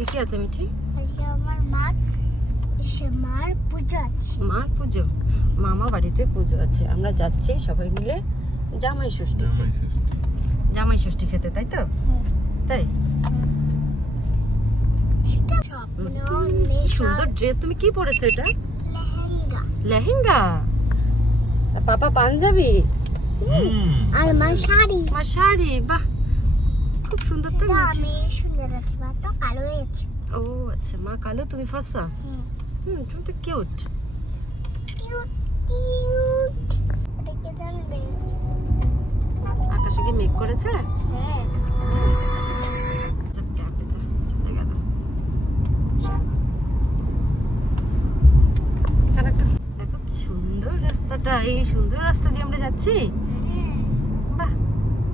আজকে কি আছে মিঠি? আজকে আমার মার পুজো আছে। মার পুজো, মামা বাড়িতে পুজো আছে। আমরা যাচ্ছি সবাই মিলে জামাই ষষ্ঠীতে, জামাই ষষ্ঠী খেতে, তাই তো? তাই কি সুন্দর ড্রেস, তুমি কি পরেছো এটা? লেহেঙ্গা। লেহেঙ্গা, পাপা পাঞ্জাবি, আর মা শাড়ি। মা শাড়ি, বাহ খুব সুন্দর। তো আমি সুন্দর আছি, মা তো কালো হয়েছে। ও আচ্ছা, মা কালো, তুমি ফর্সা। তুমি তো কিউট। Cute cute. এটা কে জানবে? আকাশে কি মেঘ করেছে? হ্যাঁ। চলে গেল। এখানে একটা দেখো কি সুন্দর রাস্তাটা, এই সুন্দর রাস্তা দিয়ে আমরা যাচ্ছি। বাহ,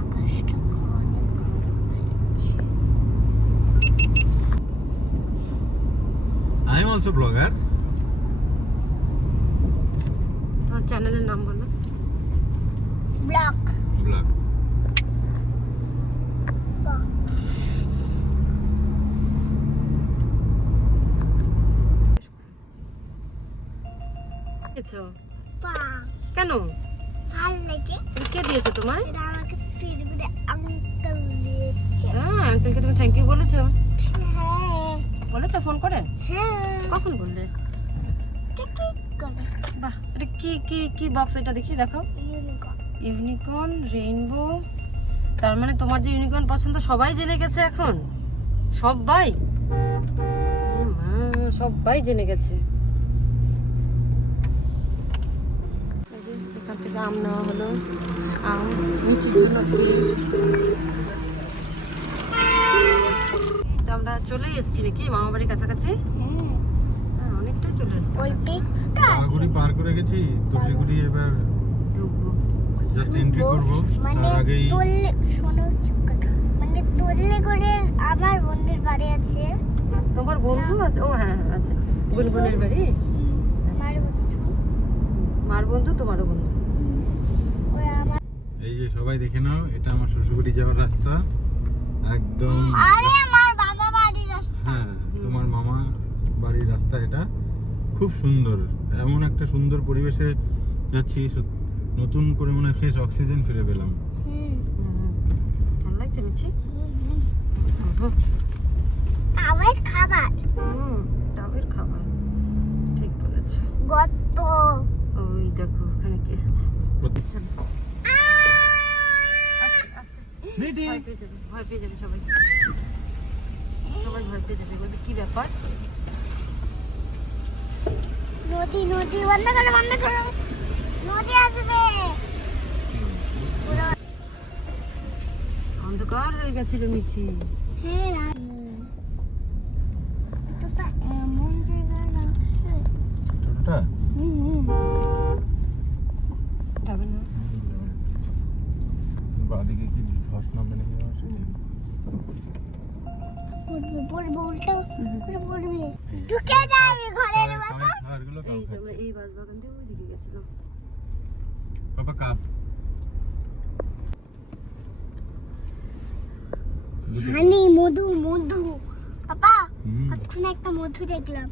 আকাশটা অনেক সুন্দর লাগছে। I am also blogger. তোমার চ্যানেলের নাম বলো। ব্লক। Blog. কিছু পা কেন? ভাল লাগে। কে দিয়েছে তোমার? এটা আমাকে সিরবিরে আঙ্কেল দিয়েছে। হ্যাঁ, আঙ্কেলকে তুমি থ্যাংক ইউ বলেছো? হ্যাঁ। বলেছো ফোন করে? হ্যাঁ। কখন বললে? ঠিক করে। বাহ, এটা কি কি কি বক্স, এটা দেখি, দেখো। ইউনিকর্ন। Unicorn, rainbow. তার মানে তোমার যে ইউনিকর্ন পছন্দ সবাই জেনে গেছে এখন, সবাই। সবাই জেনে গেছে। এখান থেকে আম নেওয়া হলো, আম মিঠির জন্য তো আমরা চলেই এসেছি নাকি মামা বাড়ির কাছাকাছি? হ্যাঁ, অনেকটাই চলে এসেছি। ওই দিকটা আছে। আগুড়ি পার করে গেছি, তুলিগুড়ি এবার ঢুকবো। জাস্ট এন্ট্রি করব। মানে তার আগেই তোলে শোনো মানে তোলে করে আমার বন্ধুর বাড়ি আছে। তোমার বন্ধু আছে? ও হ্যাঁ হ্যাঁ, আছে। গুনগুনের বাড়ি? আমার বন্ধু। মার বন্ধু, তোমারও বন্ধু। ওরা আমার এই যে সবাই দেখে নাও, এটা আমার শ্বশুরবাড়ি যাওয়ার রাস্তা একদম। আরে আমার বাবা বাড়ির রাস্তা। হ্যাঁ, তোমার মামা বাড়ির রাস্তা এটা। খুব সুন্দর, এমন একটা সুন্দর পরিবেশে যাচ্ছি, নতুন করে মনে হয় ফ্রেশ অক্সিজেন ফিরে পেলাম। ভালো লাগছে মিঠি? আমার খাবার ডাবের খাবার, ঠিক বলেছো। গত ওই দেখো ওখানে কে। আস্তে আস্তে, মিঠি ভয় পেয়ে যাবে, ভয় পেয়ে যাবে সবাই, সবাই ভয় পেয়ে যাবে, বলবে কি ব্যাপার। নদী নদী বন্ধ করো নদী আসবে। অন্ধকার হয়ে গেছিল মিঠি। হ্যাঁ এটা এমন জায়গায় রাখছে। ছোটটা যাবে না? বাদিকে কি ধস নামবে নাকি পড়বে উল্টো করে পড়বে, ঢুকে যাবে ঘরের মধ্যে। খাবারগুলো এই যে আমরা এই বাঁশবাগান দিয়ে ওই দিকে গেছিলাম। পাপা কাপ হানি মধু মধু পাপা এখন একটা মধু দেখলাম।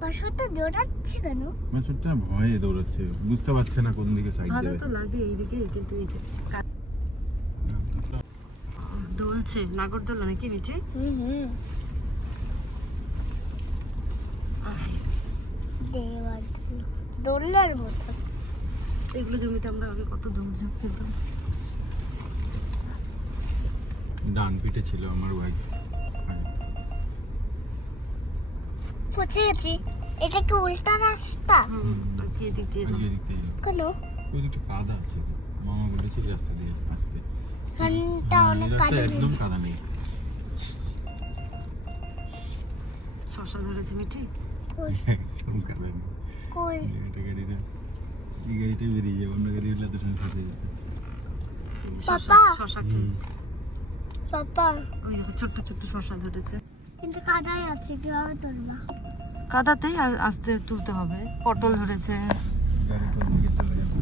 বাসুটা দৌড়াচ্ছে কেন? মাছটা ভয়ে দৌড়াচ্ছে, বুঝতে পারছে না কোন দিকে সাইড ভালো দেবে। তো লাগে এইদিকে, কিন্তু এই যে দোলছে, নাগরদোলা নাকি মিঠি? দোলার মতো। এগুলো জমিতে আমরা আগে কত দৌড়ঝাঁপ খেলতাম। ডান পিঠে ছিল আমার বাইক। পৌঁছে গেছি। এটা কি উল্টা রাস্তা? আজকে এদিক দিয়ে এলাম। এদিক দিয়ে এলাম। কেন? ওই দিকটা কাদা আছে, মামা বলেছিল রাস্তা দিয়ে আসতে। এখানটা অনেক রাস্তা কাদা একদম কাদা নেই। শশা ধরেছে মিঠি? একদম কাদা নেই। কই? এটা গাড়িটা, এই গাড়িটা বেরিয়ে যাবে, অন্য গাড়ি হলে এত সময় ফেসে যেত। শশা খেয়ে পাপা ওই দেখো ছোট্ট ছোট্ট শশা ধরেছে। কিন্তু কাদাই আছে, কিভাবে তুলবা? কাদাতেই আস্তে তুলতে হবে। পটল ধরেছে। গাড়িটা ওদিকে চলে যাবে।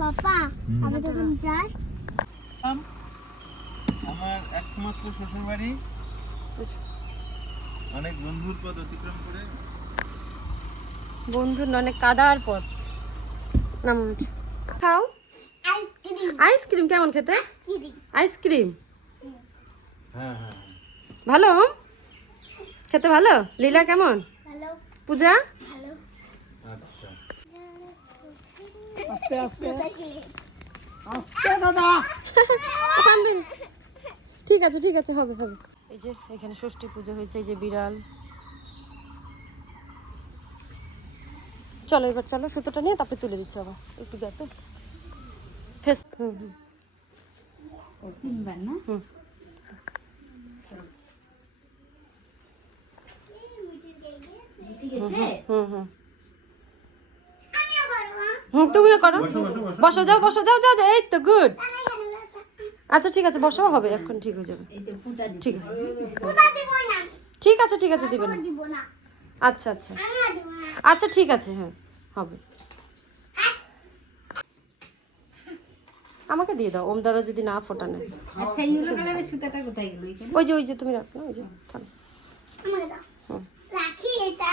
পাপা আমি যখন যাই আমার একমাত্র শ্বশুর বাড়ি, অনেক বন্ধুর পথ অতিক্রম করে। বন্ধুর অনেক কাদার পথ। নামো মিঠি। খাও আইসক্রিম আইসক্রিম। কেমন খেতে? আইসক্রিম হ্যাঁ হ্যাঁ ভালো খেতে। ভালো। লীলা কেমন? ভালো পূজা? ভালো আচ্ছা আস্তে আস্তে আস্তে দাদা। টানবেন। ঠিক আছে ঠিক আছে, হবে হবে। এই যে এখানে ষষ্ঠী পুজো হয়েছে, এই যে বিড়াল। চলো এবার চলো, সুতোটা নিয়ে তারপরে তুলে দিচ্ছি আবার একটু গ্যাপে ফেস। হুম হুম হুম। হুম হুম আমিও করবো হুম, তুমিও করো। বসো বসো বসো। বসো, যাও বসো, যাও যাও যাও। এই তো গুড। আচ্ছা ঠিক আছে, বসো, হবে এখন, ঠিক হয়ে যাবে। ঠিক আছে ওটা দিব না ঠিক আছে ঠিক আছে, দিবে না। দিব না আচ্ছা আচ্ছা আমিও দিব না আচ্ছা ঠিক আছে, হ্যাঁ হবে। আমাকে দিয়ে দাও, ওম দাদা যদি না ফোটা নেয়। আচ্ছা ইউলো কালারের সুতাটা কোথায় গেল এখানে? ওই যে তুমি রাখো না, ওই যে থাম। আমাকে দাও হুম। রাখি এটা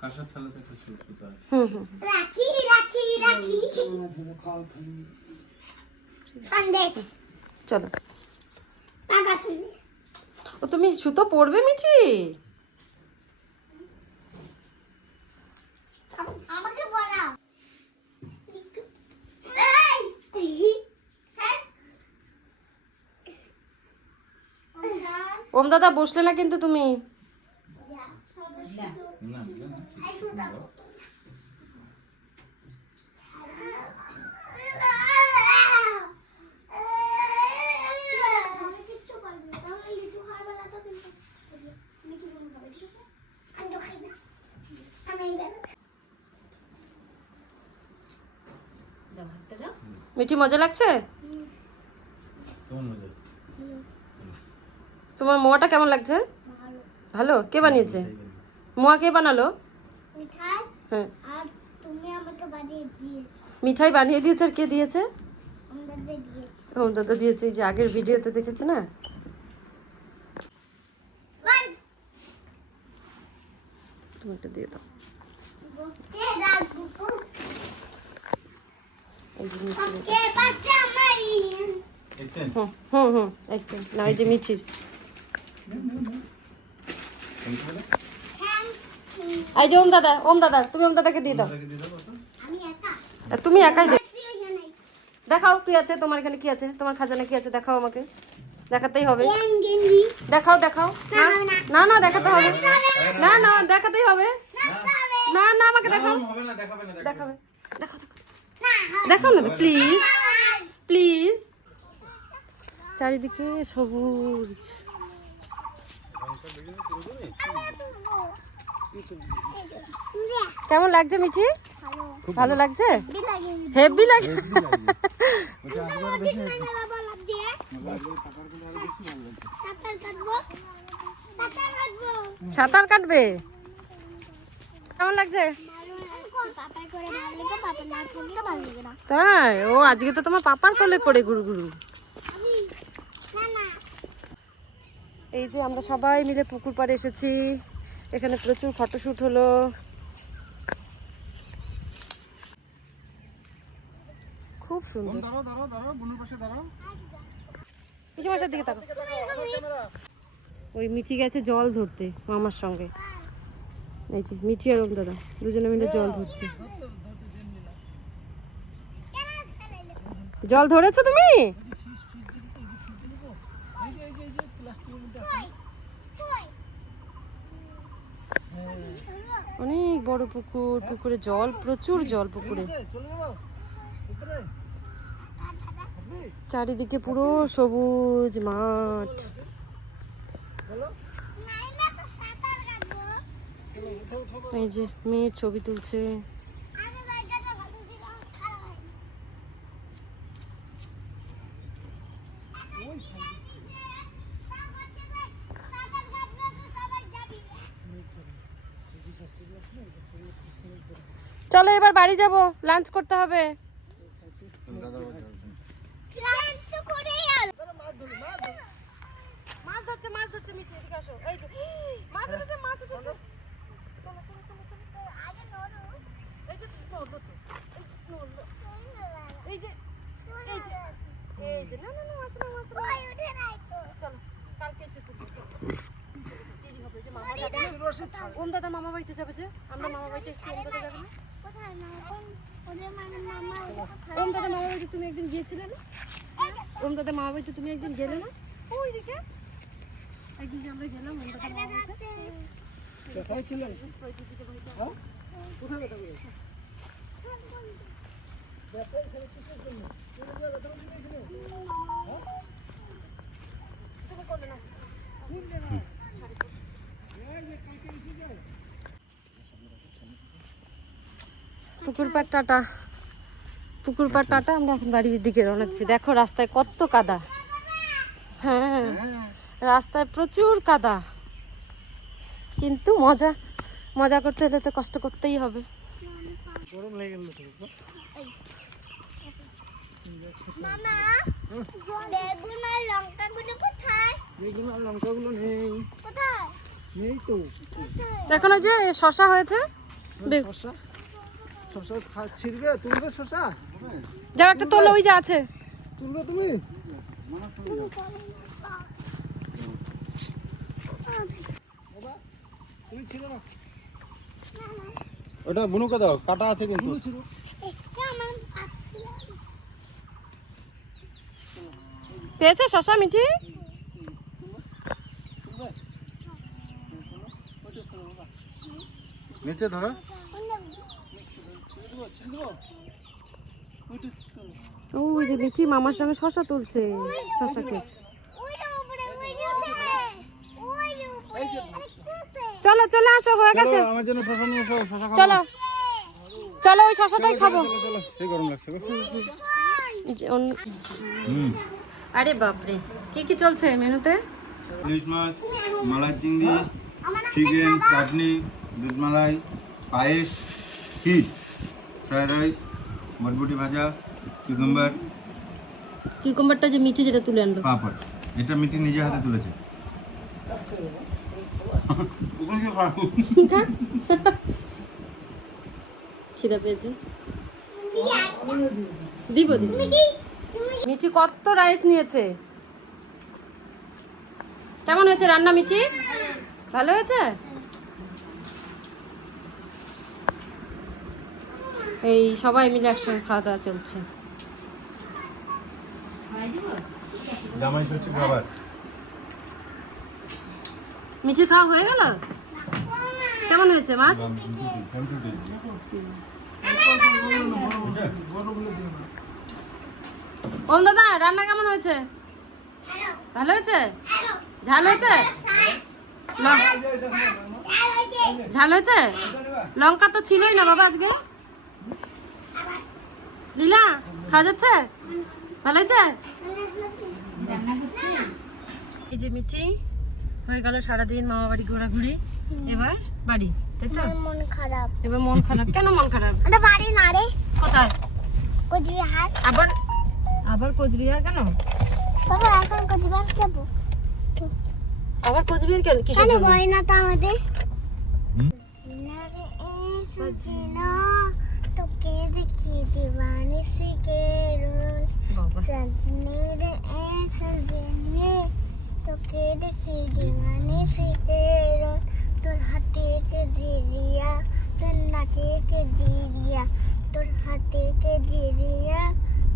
কাঁসার থালাতে একটা সুতা আছে। হুম হুম রাখি রাখি রাখি সন্দেশ চলো। পাকা সন্দেশ ও তুমি সুতো পরবে মিঠি? আমাকে বলাও ওম দাদা বসলে না কিন্তু তুমি। না না না, মিঠি মজা লাগছে? কেমন মজা? তোমার মোয়াটা কেমন লাগছে? ভালো। কে বানিয়েছে? মোয়া কে বানালো? মিঠাই হ্যাঁ, আর তুমি আমাকে বানিয়ে দিয়েছো মিঠাই বানিয়ে দিয়েছে। আর কে দিয়েছে? আমাদের দিয়েছো ওম দাদা দিয়েছে, ওই যে আগের ভিডিওতে দেখেছে না। তুমি একটা দিয়ে দাও। কে রাখবো এই যে মিঠির। কে পাশে আমারই এক্সচেঞ্জ হুম হুম হুম এক্সচেঞ্জ না, ওই যে মিঠির। এই যে ওম দাদা, ওম দাদা তুমি ওম দাদাকে দিয়ে দাও। আমি একা আর তুমি একাই দাও। এখানে দেখাও কি আছে তোমার এখানে, কি আছে তোমার খাজানা, কি আছে দেখাও আমাকে। দেখাতেই হবে। গেঞ্জি দেখাও দেখাও। না না না দেখাতে হবে না, না দেখাতেই হবে। না না আমাকে দেখাও। হবে না, দেখাবে না, দেখাবে। দেখাও দেখাও দেখাও না প্লিজ প্লিজ। চারিদিকে সবুজ। কেমন লাগছে মিঠি? ভালো লাগছে? হেভি লাগে। সাঁতার কাটবে? কেমন লাগছে? তাই? ও আজকে তো তোমার পাপার কোলে পড়ে গুরু গুরু। এই যে আমরা সবাই মিলে পুকুর পাড়ে এসেছি, এখানে প্রচুর ফটোশুট হলো। খুব সুন্দর। দাঁড়াও দাঁড়াও দাঁড়াও, বোনের পাশে দাঁড়াও। পিছু মাসের দিকে তাকাও। ওই মিঠি গেছে জল ধরতে মামার সঙ্গে। এই যে মিঠি আর ওম দাদা দুজনে মিলে জল ধরছে। জল ধরেছো তুমি? অনেক বড় পুকুর, পুকুরে জল, প্রচুর জল পুকুরে। চারিদিকে পুরো সবুজ মাঠ। এই যে মেয়ের ছবি তুলছে। চলো এবার বাড়ি যাব, লাঞ্চ করতে হবে। দাদা লাঞ্চ তো করে মাছ ধরছে মিঠি, এদিকে আসো। এই যে মাছ উঠেছে, মাছ উঠেছে। চলো, চলো, চলো, চলো। আগে নড়ো। এই যে নড়লো তো, এই নড়লো। এই যে, এই যে, এই যে, না না না, মাছ না, মাছ না। ওই উঠে নাই তো। চলো, কালকে এসে তুলবো, চলো। দেরি হবে, যে মামা যাবে না। ওম দাদা মামা বাড়িতে যাবে, যে আমরা মামা বাড়িতে এসেছি, ওম দাদা যাবে না। কোথায় না? ওদের মানে মামা ওম দাদা মামা বাড়িতে তুমি একদিন গিয়েছিলে না? ওম দাদা মামা বাড়িতে তুমি একদিন গেলে না? ওই দিকে একদিন যে আমরা গেলাম ওম দাদা মামা বাড়িতে। কোথায় ছিলেন? ওই দিকে বাড়িতে। কোথায় ব্যথা পেয়েছে? তুমি করলে না। পুকুর পাড় টাটা, পুকুর পাড় টাটা। আমরা এখন বাড়ির দিকে রওনা দিচ্ছি। দেখো রাস্তায় কত কাদা। হ্যাঁ, রাস্তায় প্রচুর কাদা, কিন্তু মজা মজা করতে হলে তো কষ্ট করতেই হবে। গরম লেগে গেল তো। মামা বেগুন আর লঙ্কাগুলো কোথায়? বেগুন আর লঙ্কাগুলো নেই। কোথায়? নেই তো। এখন ওই যে শশা হয়েছে, শশা শশা ছিড়বে, তুলবে শশা? যাও একটা তোলো, ওই যে আছে। তুলবে তুমি? তুমি ছিড়ো না। ওটা বুনুকে দাও, কাটা আছে কিন্তু। তুমি ছিড়ো। এটা আমার আসছে। পেয়েছে শশা মিঠি? নিচে ধরো। ওই যে মিঠি মামার সঙ্গে শশা তুলছে, শশা খেয়ে। ওইটা উপরে, ওইটা উপরে। ওইটা উপরে। দেখতেছে? চলো চলে আসো, হয়ে গেছে। চলো, আমার জন্য শশা নিয়ে এসো, শশা খাবো। চলো চলো, ওই শশাটাই খাবো। চলো, চলো, সেই গরম লাগছে গো। হুম, আরে বাপরে, কি কি চলছে মেনুতে? ইলিশ মাছ, মালাই চিংড়ি, চিকেন, চাটনি, দুধ মালাই, পায়েস, ক্ষীর, ফ্রাইড রাইস, বটবটি ভাজা, কিউকাম্বার, কিউকাম্বারটা যে মিঠি যেটা তুলে আনলো। পাপড়। এটা মিটি নিজে হাতে তুলেছে। ওখানে কি খাবো? খিদা পেয়েছে, দিব দিব। মিঠি কত রাইস নিয়েছে। কেমন হয়েছে রান্না মিঠি? ভালো হয়েছে? এই সবাই মিলে একসঙ্গে খাওয়া দাওয়া চলছে। জামাই ষষ্ঠী খাবার। মিঠির খাওয়া হয়ে গেল? কেমন হয়েছে মাছ? ওম দাদা রান্না কেমন হয়েছে? ভালো হয়েছে? ঝাল হয়েছে? ঝাল হয়েছে? লঙ্কা তো ছিলই না বাবা আজকে। লীলা খাওয়া যাচ্ছে? ভালো হয়েছে? এই যে মিঠি হয়ে গেল সারাদিন মামা বাড়ি ঘোরাঘুরি, এবার বাড়ি, তাই তো? আমার মন খারাপ। এবার মন খারাপ কেন? মন খারাপ এটা বাড়ি না রে, কোথায়? কোচবিহার। আবার আবার কোচবিহার কেন? বাবা এখন কোচবিহার যাবো। আবার কোচবিহার কেন? কিসের কেন জন্য? গয়না তো আমাদের। হুম? सजना रे ए सजना তোকে দেখি दीवानी सी के रोल বাবা सजने रे ए सजने তোকে দেখি दीवानी सी के रोल তোর হাতে কে জিরিয়া তোর নাকে কে জিরিয়া তোর হাতে কে জিরিয়া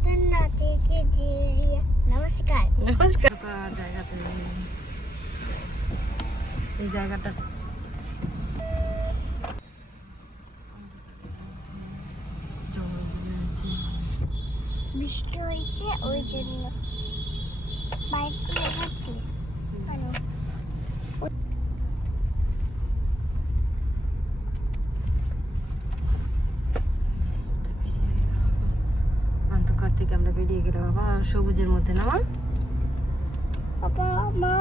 তোর নাকে কে জিরিয়া। নমস্কার। নমস্কার। জায়গাতে এই জায়গাটা জল জমে আছে। বৃষ্টি হয়েছে ওই জন্য বাইকগুলো ভর্তি মানে অন্ধকার থেকে আমরা বেরিয়ে গেলাম বাবা সবুজের মধ্যে না মা? বাবা মা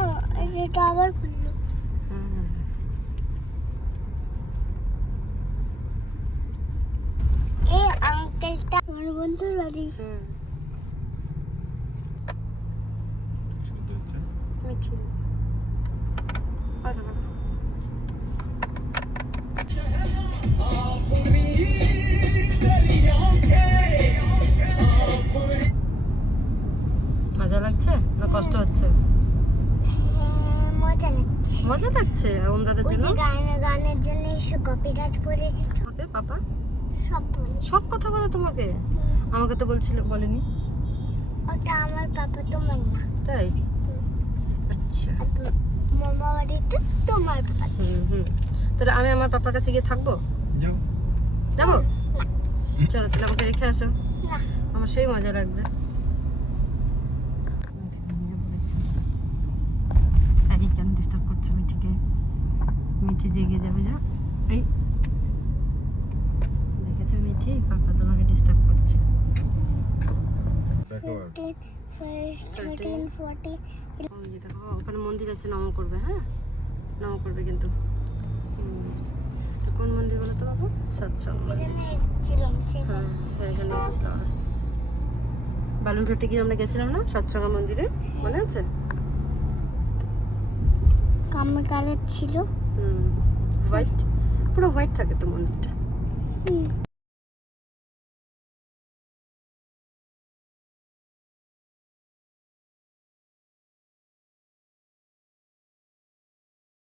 এটা আবার খুললো। এই আঙ্কেলটা আমার বন্ধুর বাড়ি। মিঠি আরে বাবা। মজা লাগছে না কষ্ট হচ্ছে? হ্যাঁ, মজা লাগছে। মজা লাগছে ওম দাদার ওই জন্য। যে গানের জন্য এসে কপিরাইট করেছে। ওকে পাপা সব বলে। সব কথা বলে তোমাকে? আমাকে তো বলছিল, বলেনি। ওটা আমার পাপা, তোমার না। তাই? আচ্ছা। আর মামা বাড়িতে তোমার পাপা। হুম। তাহলে আমি আমার পাপার কাছে গিয়ে থাকবো? যাও। যাবো? চলো তাহলে আমাকে রেখে আসো, না, আমার সেই মজা লাগবে। এই কেন ডিস্টার্ব করছো মিঠিকে? মিঠি জেগে যাবে, যা। এই দেখেছো মিঠি, পাপা তোমাকে ডিস্টার্ব করছে। দেখো আর 13, 14। ওই যে দেখো ওখানে মন্দির আছে, নম করবে। হ্যাঁ, নম করবে কিন্তু। তো কোন মন্দির বলো তো বাবু? সৎসঙ্গ মন্দির। যেখানে ছিলাম হ্যাঁ, এখানে এসেছিলাম আমরা। বালুরঘাটে গিয়ে আমরা গেছিলাম না সৎসঙ্গ মন্দিরে, মনে আছে? কামের কালার ছিল। হোয়াইট, পুরো হোয়াইট থাকে তো মন্দিরটা।